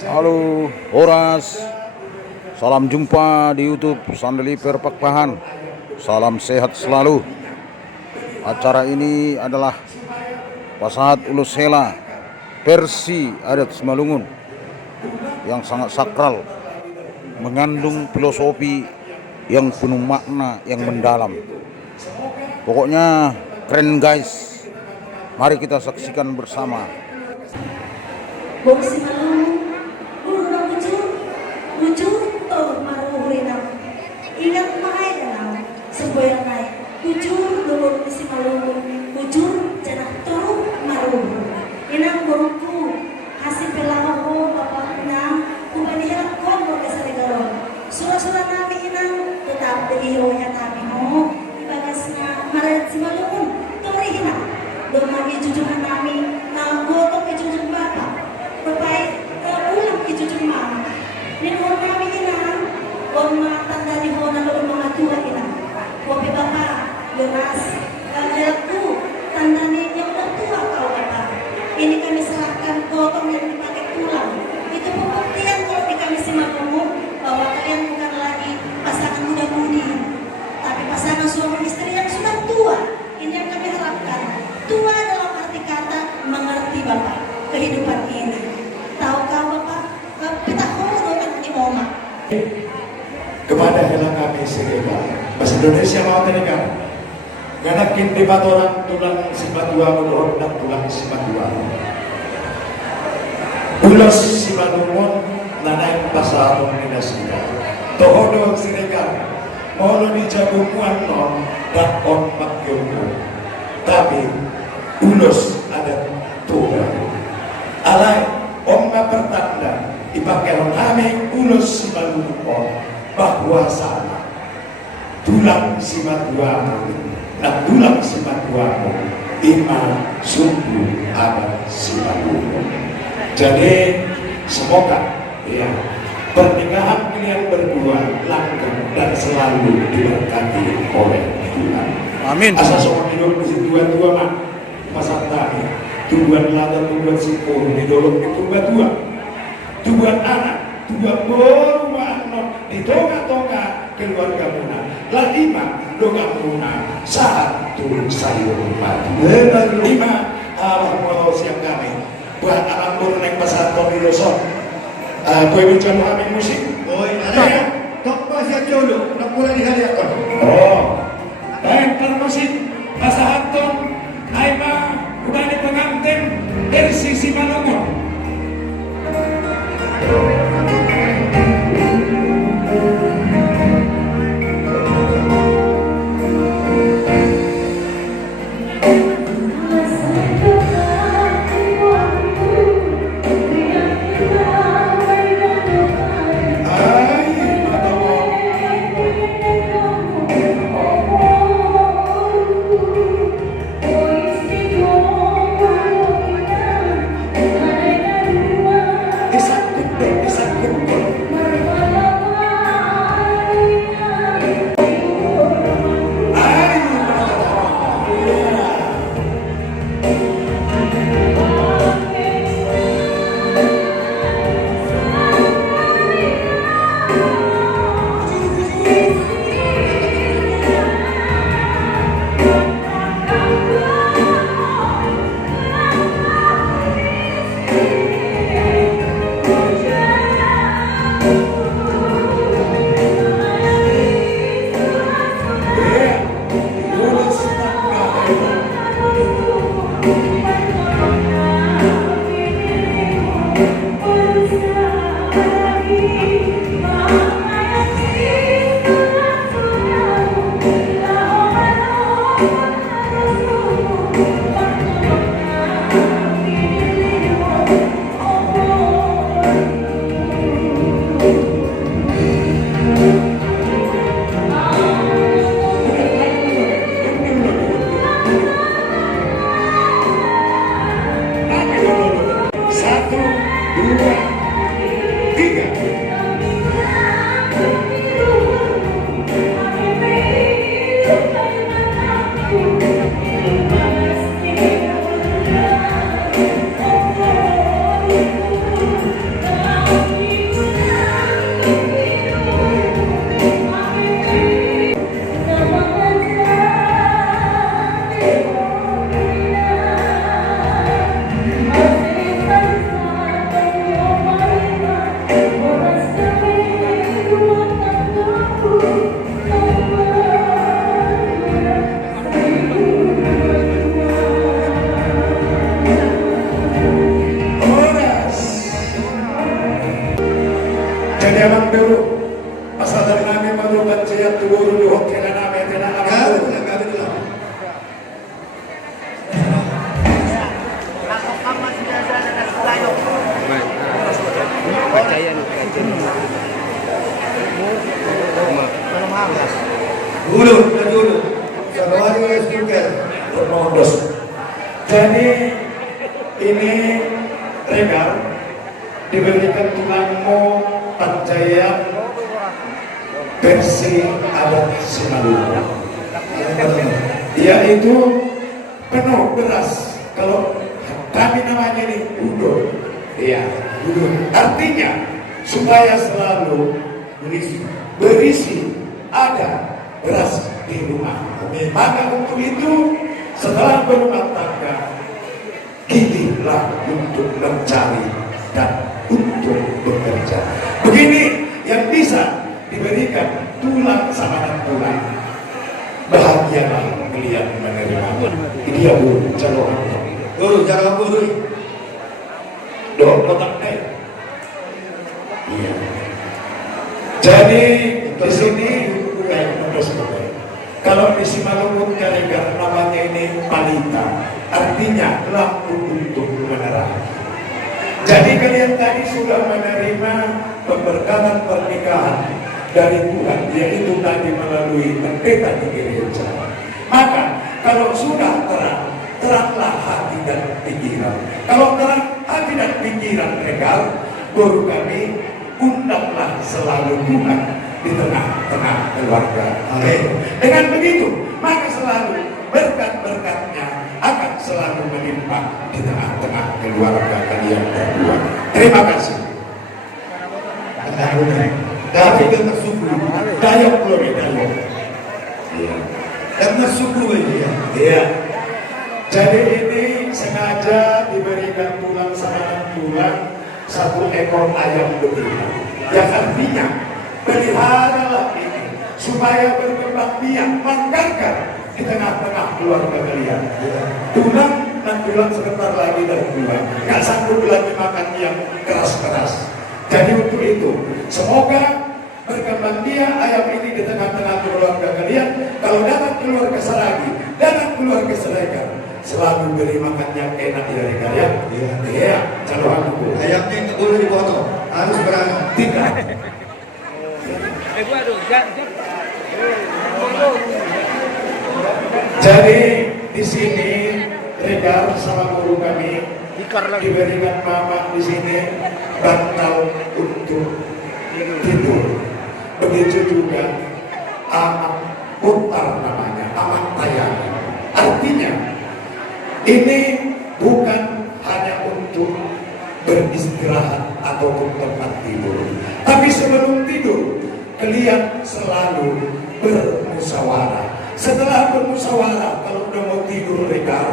Halo Horas, salam jumpa di YouTube Sandeliper Pakpahan. Salam sehat selalu. Acara ini adalah Pasahat Ulus Hela versi adat Simalungun yang sangat sakral, mengandung filosofi yang penuh makna yang mendalam. Pokoknya keren guys. Mari kita saksikan bersama. Bung Simalungun, urang bujur toh maruhrenam. Ingat mahai dalam semboyan naik. Bujur dulur di Simalungun, bujur cenah toh maruh. Inang guruku hasil pelaho bapak inang kubani helak kon mo kesaregaron. Sura-sura nami inang tetap degiyonya kami mo ibagasna marat Simalungun tori hinang. Domagi jujuhan nami na gotok ijujung bapak. Bapak ulang ijujung mama. Ninuon kami inang, on matanda di hona lolo mga tua inang. Wapi bapak, Yonas, aku tanda ni yang udah tua kau bapak. Ini kami serahkan gotong yang dipakai tulang. Itu pembuktian kalau di kami Simalungun bahwa kalian bukan lagi pasangan muda-mudi, tapi pasangan suami istri yang sudah tua. Ini yang kami harapkan. Tua dalam arti kata mengerti bapak kehidupan ini. Tahukah bapak kita hormat di Oma kepada helang kami Sirega bahasa Indonesia mau tenekan ganakin di batoran tulang Simadua menurut dan tulang Simadua ulas Simalungun nanai pasal nominasinya tohodo Sirega mau di jabungan non dan on pakyomu tapi ulus ada tulang alai omma pertanda dipakai kami ulus Simalungun bahwa sana tulang Simaduamu dan tulang Simaduamu ima sungguh abad Simalungun. Jadi semoga ya pernikahan kalian berdua langgeng dan selalu diberkati oleh Tuhan. Amin. Asal semua hidup di dua-dua mak pasang tani tujuan lada tujuan sipur didolong itu dua tujuan anak tujuan berumah di toga-toga keluarga muna lima doga muna saat turun sayur mati lima Allah siang kami buat alam turun naik pasar topi dosok kue bicara kami musik ada ya tok pasir jodoh nak mulai dihadiahkan baik musik pasahat ton aima udah di pengantin versi Simalungun. Jadi abang dulu asal dari nami menurut saya turun di hotel nami tidak ada. Dulu. Bermodus. Jadi ini regal diberikan tulangmu Panjaya versi adat Simalungun, yaitu penuh beras. Kalau kami namanya ini udon, ya udon. Artinya supaya selalu berisi ada beras di rumah. Maka untuk itu setelah berumah tangga, gigilah untuk mencari dan untuk bekerja. Begini yang bisa diberikan tulang sama tulang. Bahagialah kalian menerima. Ini ya Bu, calon guru. Doa kotak iya. Jadi di sini kalau di Simalungun Regar namanya ini palita, artinya lampu untuk menerangi. Jadi kalian tadi sudah menerima pemberkatan pernikahan dari Tuhan, yaitu tadi melalui pendeta di gereja. Maka kalau sudah terang, teranglah hati dan pikiran. Kalau terang hati dan pikiran Regar, baru kami undanglah selalu Tuhan di tengah-tengah keluarga. Dengan begitu, maka selalu berkat-berkatnya akan selalu melimpah di tengah-tengah keluarga kalian berdua. Terima kasih. Dari dengan suku, dayok loh, dayok. Iya. Karena suku ini ya. Iya. Jadi ini sengaja diberikan tulang sama tulang satu ekor ayam betina. Yang artinya peliharalah ini supaya berkembang biak, mengangkat di tengah-tengah keluarga kalian. Tulang dan tulang sebentar lagi dan tulang nggak sanggup lagi makan yang keras-keras. Jadi untuk itu semoga berkembang biak ayam ini di tengah-tengah keluarga kalian. Kalau datang keluarga Saragi, datang keluarga Seregar, selalu beri makan yang enak dari kalian. Iya, calon aku. Ayamnya nggak boleh dipotong, harus beranak. Tidak. Jadi di sini Regar sama guru kami diberikan mama di sini bantal untuk tidur. Begitu juga amak putar namanya, amak tayang. Artinya ini bukan hanya untuk beristirahat ataupun tempat tidur, tapi sebelum tidur kalian selalu bermusyawarah. Setelah bermusyawarah, kalau udah mau tidur Regar,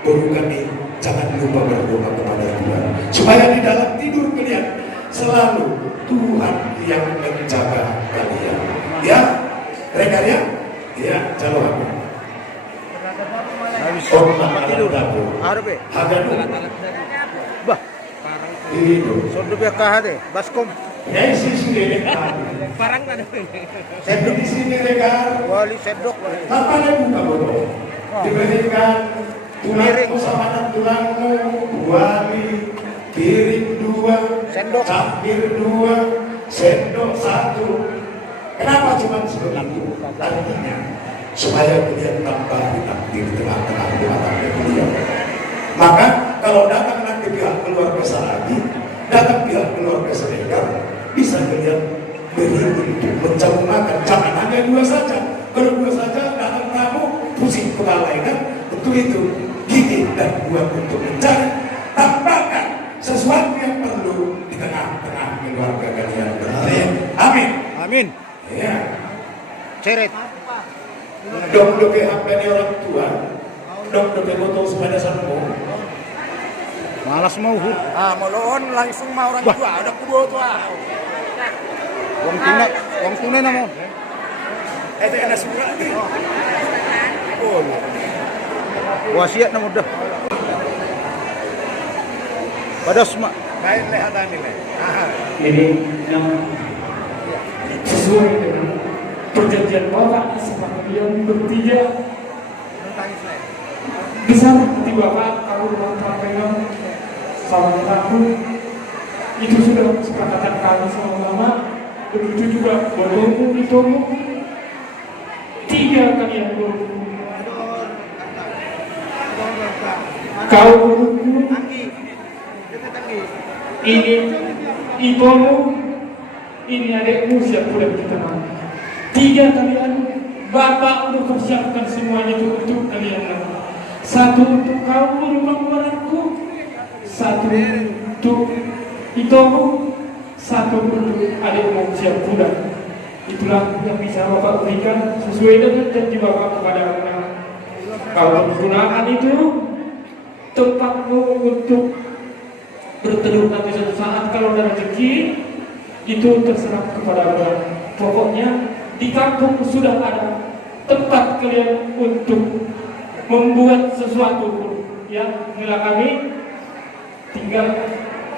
baru kami jangan lupa berdoa kepada Tuhan supaya di dalam tidur kalian selalu Tuhan yang menjaga kalian. Ya, Regar ya, ya, calon aku. Tidur. Harap eh. Bah. Itu. Sudah biar deh, baskom. Ya isi sini parang ada. Sedok di sini Regar. Wali sedok. Apa ada buka bodoh? Diberikan tulangmu sama tulangmu, wali, piring 2, sendok, cangkir 2, sendok 1. Kenapa cuma seperti itu? Artinya supaya kalian tambah ditakdir di tengah-tengah rumah tangga kalian. Maka kalau datang nanti pihak keluarga Saragi, datang pihak keluarga Seregar, bisa kalian beri untuk mencampur makan. Jangan hanya 2 saja. Kalau 2 saja datang tamu pusing kepala kan. Untuk itu gigih dan buat untuk mencari. Tambahkan sesuatu yang perlu di tengah-tengah keluarga kalian. Amin. Amin. Ya. Ceret. Dong doke hampir orang tua. Dong doke botol sepeda sampo. Malas mau mau loon langsung mau orang tua ada kubo tua. Wong tunai namun. Itu enak semua. Wasiat namun dah. Pada semua. Ini yang sesuai dengan perjanjian Bapak seperti yang bertiga. Bisa seperti Bapak kalau rumah sampaikan sama aku itu sudah kesepakatan kami sama-sama. Begitu juga bodohmu itumu. 3 kalian bodohmu. Kau bodohmu. Ini ibumu. Ini adikmu siap sudah kita mau. 3 kalian. Bapak udah persiapkan semuanya itu untuk kalian. 1 untuk kau rumah barangku. 1 untuk ibumu. 1 untuk adikmu siap kuda. Itulah yang bisa Bapak berikan sesuai dengan janji Bapak kepada anak. Kalau penggunaan itu tempatmu untuk berteduh nanti suatu saat kalau ada rezeki itu terserah kepada Bapak. Pokoknya di kampung sudah ada tempat kalian untuk membuat sesuatu yang nilai kami tinggal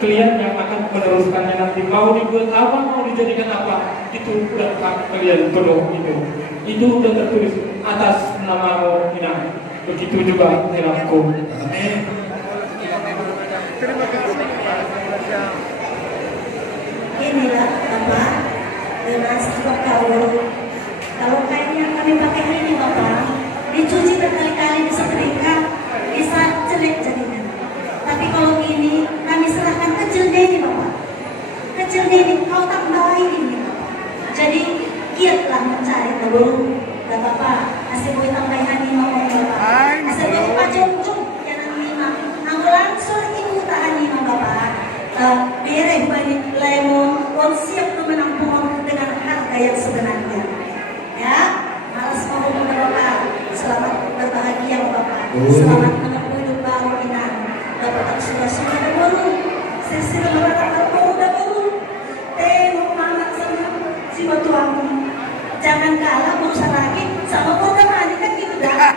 kalian yang akan meneruskannya nanti mau dibuat apa, mau dijadikan apa itu udah hak kalian penuh itu udah tertulis atas nama Minang. Begitu juga nilaiku. Amin. Inilah Bapak gelas kalau kain yang kami pakai ini Bapak dicuci berkali-kali, disetrika, bisa jelek jadinya. Tapi kalau ini kami serahkan kecil ini Bapak. Kecil ini kau tambahin ini Bapak. Jadi giatlah mencari telur. Dan Bapak asal boleh tambahin ini ngomong Bapak. Asal boleh pacung-cung jangan lima. Aku langsung ibu tahan lima Bapak. Direh banyak lemon, orang siap menampung dengan harga yang sebenarnya. Ya, malas mau Bapak. Selamat berbahagia Bapak. Selamat menempuh hidup baru Minang. Bapak sudah baru, sesi lebaran baru tengok mama sama si batuanmu. Jangan kalah berusaha lagi sama korban mandi kan gitu dah.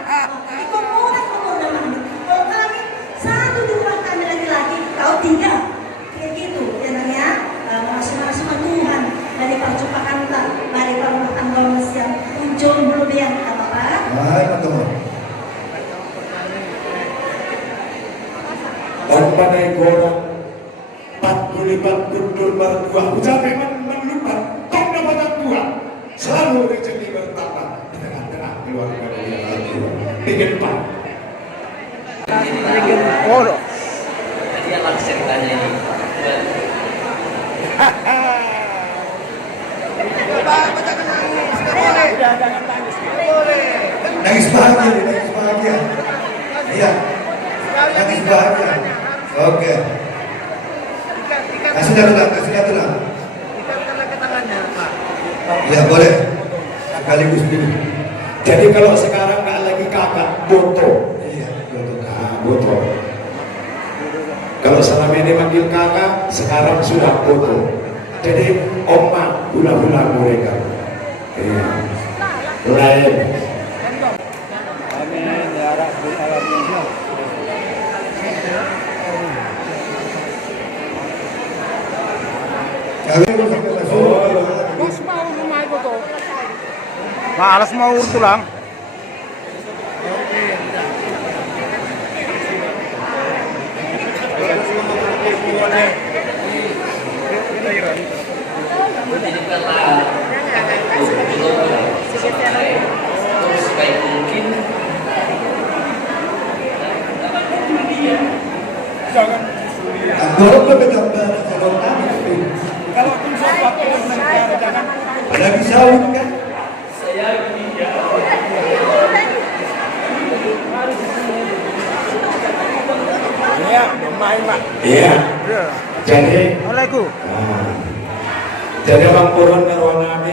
Ikut korban mandi. Kalau kami 1 di rumah kami laki-laki, kau 3 kayak gitu, ya nanya. Masing-masing Tuhan dari percobaan tak, dari rumah tangga yang muncul belum yang apa? Baik betul. Tanpa naik gorong 40 kundur mertua ucapai melupat kau dapat tua selalu rezeki bertambah di tengah-tengah keluarga yang di depan. Jadi apa ceritanya ini? Nangis bahagia. Iya. Nangis bahagia. Oke. Kasih datulah. Ya boleh. Sekaligus dulu. Jadi kalau sekarang nggak lagi kakak, boto. Iya, boto. Kalau selama ini manggil kakak, sekarang sudah boto. Jadi oma hula-hula mereka. Iya. Lain. Amin ya rabbal alamin. Malas mau urut tulang. Hidupkanlah terus sebaik mungkin. Kalau bergambar kalau ada bisa kan? Saya Iya, main Pak. Iya. Jadi Assalamualaikum. jadi bang purun karwana